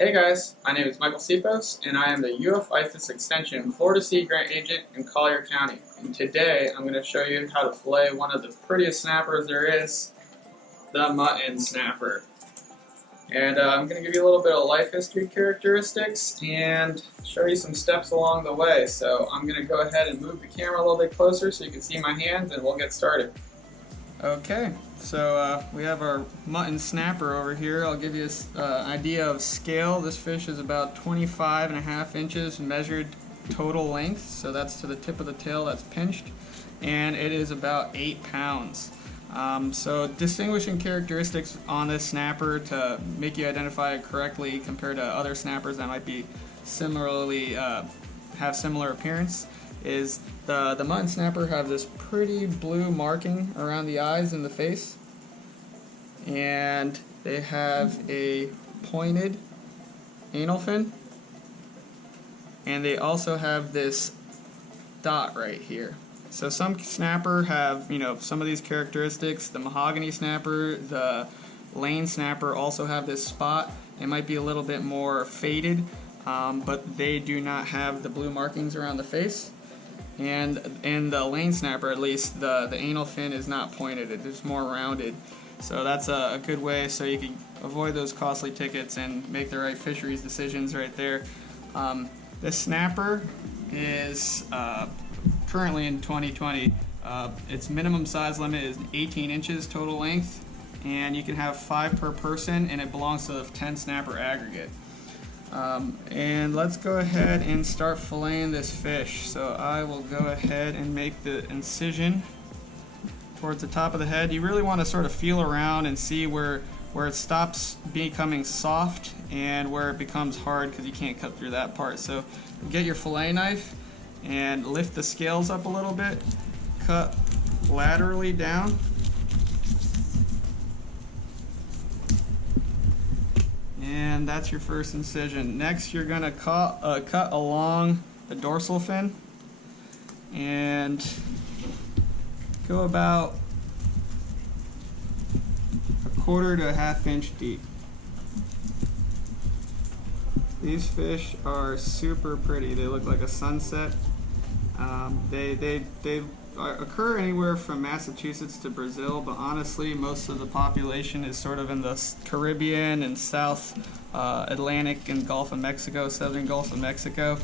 Hey guys, my name is Michael Sifos, and I am the UF IFAS Extension Florida Sea Grant Agent in Collier County. And today I'm going to show you how to fillet one of the prettiest snappers there is, the mutton snapper. And I'm going to give you a little bit of life history characteristics and show you some steps along the way. So I'm going to go ahead and move the camera a little bit closer so you can see my hands, and we'll get started. Okay, so we have our mutton snapper over here. I'll give you an idea of scale. This fish is about 25.5 inches measured total length, so that's to the tip of the tail that's pinched, and it is about 8 pounds. So distinguishing characteristics on this snapper to make you identify it correctly compared to other snappers that might be similarly have similar appearance is the mutton snapper have this pretty blue marking around the eyes and the face, and they have a pointed anal fin, and they also have this dot right here. So some snapper have, some of these characteristics. The mahogany snapper, the lane snapper also have this spot. It might be a little bit more faded, but they do not have the blue markings around the face. And in the lane snapper, at least, the anal fin is not pointed, it's more rounded. So that's a good way so you can avoid those costly tickets and make the right fisheries decisions right there. This snapper is currently in 2020, its minimum size limit is 18 inches total length, and you can have 5 per person, and it belongs to the 10 snapper aggregate. And let's go ahead and start filleting this fish. So I will go ahead and make the incision towards the top of the head. You really want to sort of feel around and see where it stops becoming soft and where it becomes hard, because you can't cut through that part. So get your fillet knife and lift the scales up a little bit, cut laterally down, and that's your first incision. Next, you're going to cut along the dorsal fin and go about 1/4 to 1/2 inch deep. These fish are super pretty. They look like a sunset. They occur anywhere from Massachusetts to Brazil, but honestly most of the population is sort of in the Caribbean and South Atlantic and Gulf of Mexico, Southern Gulf of Mexico.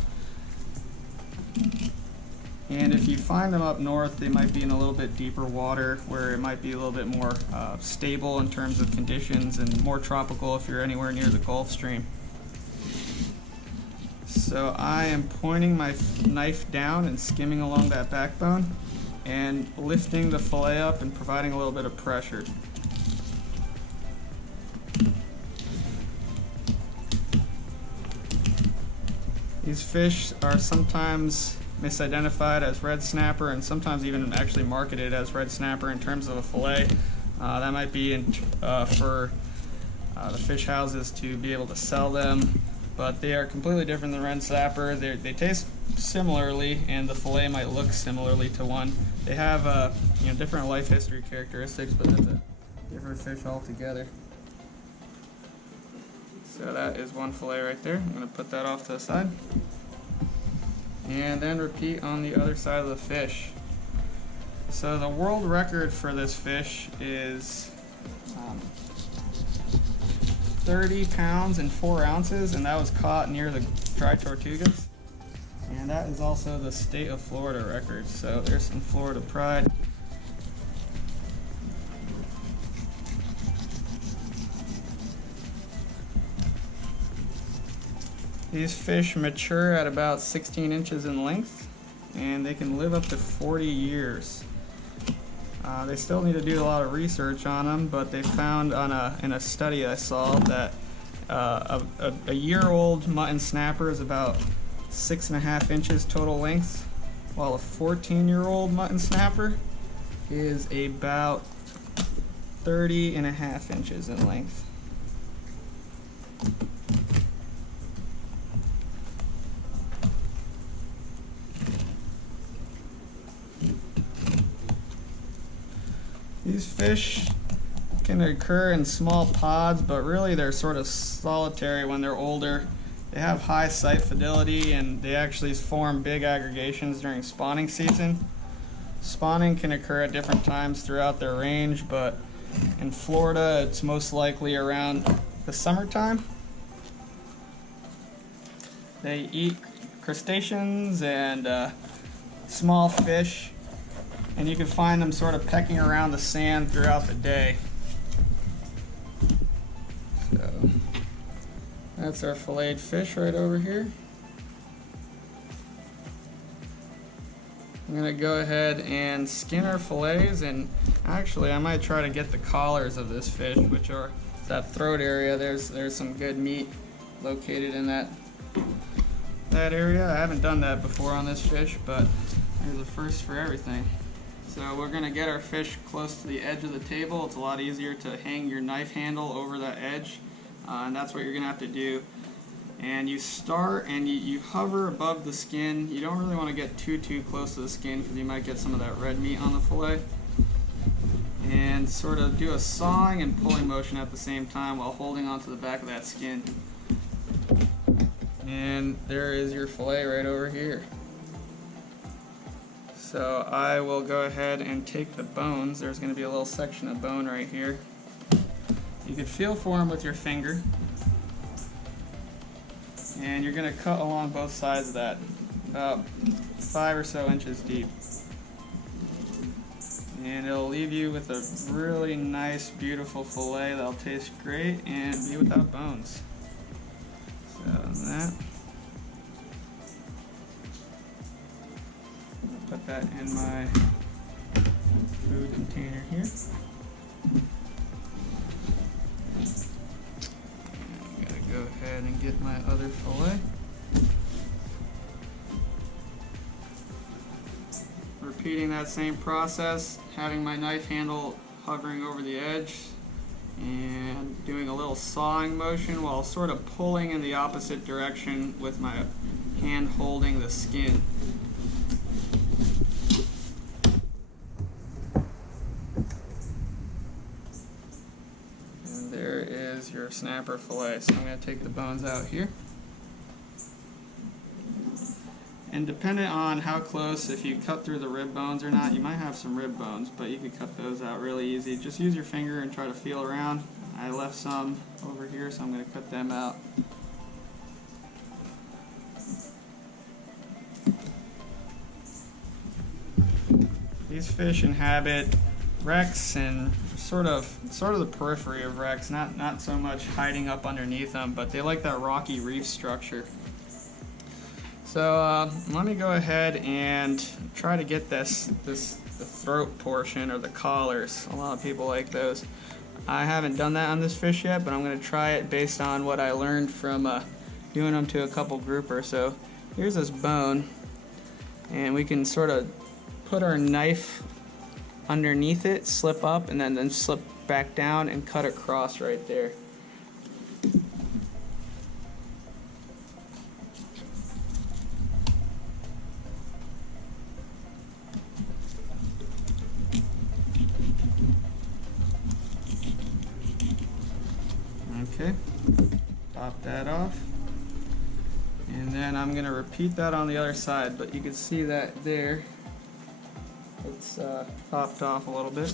And if you find them up north, they might be in a little bit deeper water where it might be a little bit more stable in terms of conditions, and more tropical if you're anywhere near the Gulf Stream. So I am pointing my knife down and skimming along that backbone and lifting the fillet up and providing a little bit of pressure. These fish are sometimes misidentified as red snapper, and sometimes even actually marketed as red snapper in terms of a fillet. That might be for the fish houses to be able to sell them, but they are completely different than red snapper. They taste similarly, and the fillet might look similarly to one. They have different life history characteristics, but that's a different fish altogether. So that is one fillet right there. I'm going to put that off to the side. And then repeat on the other side of the fish. So the world record for this fish is 30 pounds and 4 ounces, and that was caught near the dry Tortugas. And that is also the state of Florida record. So there's some Florida pride. These fish mature at about 16 inches in length, and they can live up to 40 years. They still need to do a lot of research on them, but they found in a study I saw that a year-old mutton snapper is about 6.5 inches total length, while a 14-year-old mutton snapper is about 30.5 inches in length. These fish can occur in small pods, but really they're sort of solitary when they're older. They have high site fidelity and they actually form big aggregations during spawning season. Spawning can occur at different times throughout their range, but in Florida it's most likely around the summertime. They eat crustaceans and small fish, and you can find them sort of pecking around the sand throughout the day. So that's our filleted fish right over here. I'm gonna go ahead and skin our fillets, and actually I might try to get the collars of this fish, which are that throat area. There's some good meat located in that area. I haven't done that before on this fish, but there's a first for everything. So we're gonna get our fish close to the edge of the table. It's a lot easier to hang your knife handle over that edge, and that's what you're gonna have to do. And you start and you hover above the skin. You don't really want to get too close to the skin because you might get some of that red meat on the fillet. And sort of do a sawing and pulling motion at the same time while holding onto the back of that skin. And there is your fillet right over here. So I will go ahead and take the bones. There's going to be a little section of bone right here. You can feel for them with your finger. And you're going to cut along both sides of that, about 5 or so inches deep. And it'll leave you with a really nice, beautiful fillet that'll taste great and be without bones. So that. Put that in my food container here. Go ahead and get my other fillet. Repeating that same process, having my knife handle hovering over the edge and doing a little sawing motion while sort of pulling in the opposite direction with my hand holding the skin. Your snapper fillet. So I'm going to take the bones out here. And depending on how close, if you cut through the rib bones or not, you might have some rib bones, but you can cut those out really easy. Just use your finger and try to feel around. I left some over here, so I'm going to cut them out. These fish inhabit wrecks and sort of the periphery of wrecks, not so much hiding up underneath them, but they like that rocky reef structure. So let me go ahead and try to get the throat portion, or the collars. A lot of people like those. I haven't done that on this fish yet, but I'm going to try it based on what I learned from doing them to a couple groupers. So here's this bone, and we can sort of put our knife underneath it, slip up, and then slip back down and cut across right there. Okay, pop that off. And then I'm going to repeat that on the other side, but you can see that there. It's popped off a little bit.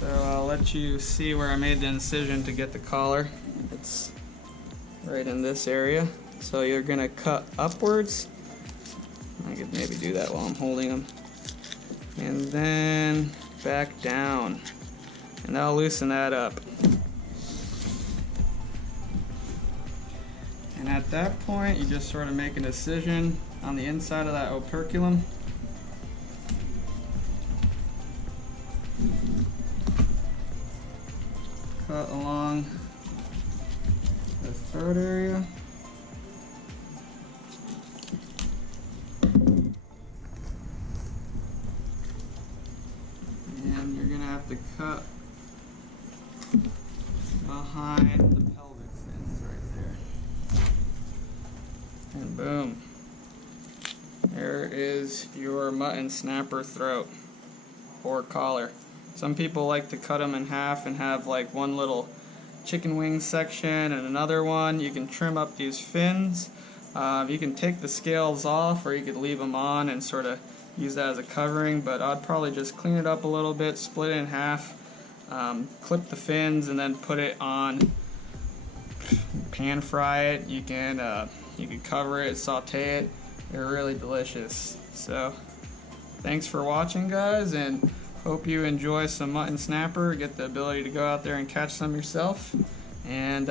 So I'll let you see where I made the incision to get the collar. It's right in this area. So you're going to cut upwards. I could maybe do that while I'm holding them. And then back down. And that'll loosen that up. And at that point, you just sort of make an incision on the inside of that operculum. Cut along the throat area. And you're going to have to cut behind the pelvic fins right there. And boom. is your mutton snapper throat or collar. Some people like to cut them in half and have like one little chicken wing section and another one. You can trim up these fins. You can take the scales off, or you could leave them on and sort of use that as a covering, but I'd probably just clean it up a little bit, split it in half, clip the fins, and then put it on. Pan fry it. You can cover it, saute it. They're really delicious. So thanks for watching, guys, and hope you enjoy some mutton snapper, get the ability to go out there and catch some yourself. And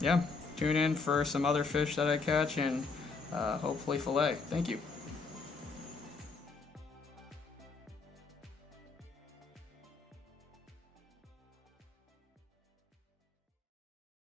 yeah, tune in for some other fish that I catch, and hopefully fillet. Thank you.